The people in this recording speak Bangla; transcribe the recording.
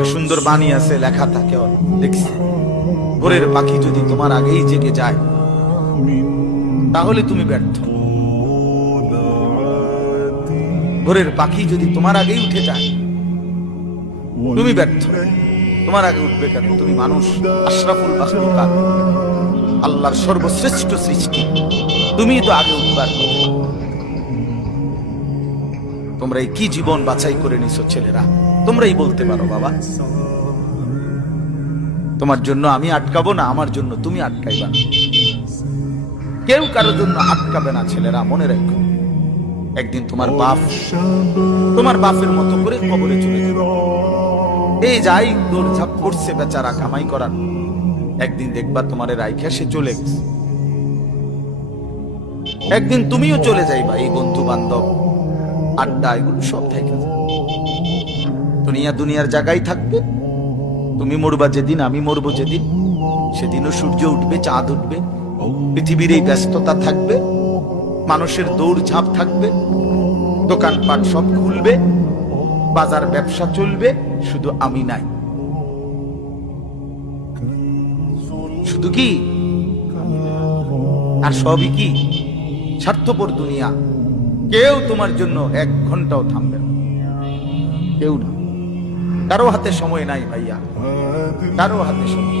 একটা সুন্দর বাণী আছে, লেখা থাকে, দেখছি, ভোরের পাখি যদি তোমার আগেই জেগে যায় তাহলে তুমি ব্যর্থ। ভোরের পাখি যদি তোমার আগেই উঠে যায় তুমি ব্যর্থ। তোমার আগে উঠবে কেন? তুমি মানুষ, আশরাফুল মাখলুকাত, আল্লাহর সর্বশ্রেষ্ঠ সৃষ্টি, তুমি তো আগে উঠবার কথা। তোমরা এই কি জীবন বাছাই করে নিছো ছেলেরা, তোমরাই বলতে পারো বাবা। তোমার জন্য আমি আটকাবো না, আমার জন্য তুমি আটকাইবা না। কেউ কারোর জন্য আটকাবে না ছেলেরা, মনে রাখো। একদিন তোমার বাপের মতো করে কবরে চলে যাবে। এই যাই দৌড়ঝাঁপ করছে বেচারা কামাই করার, একদিন দেখবা তোমার রাইখা সে চলে গেছে। একদিন তুমিও চলে যাইবা। এই বন্ধু বান্ধব আড্ডা এগুলো সব থেকে দুনিয়ার জায়গায় থাকবে। তুমি মরবা যেদিন, আমি মরবো যেদিন, সেদিনও সূর্য উঠবে, চাঁদ উঠবে, পৃথিবীর এই ব্যস্ততা থাকবে, মানুষের দৌড়ঝাঁপ থাকবে, দোকানপাট সব খুলবে, বাজার ব্যবসা চলবে, শুধু আমি নাই। শুধু কি আর সবই কি স্বার্থপর দুনিয়া। কেউ তোমার জন্য 1 ঘন্টাও থামবে না, কেউ না। কারো হাতে সময় নাই ভাইয়া, কারো হাতে সময়।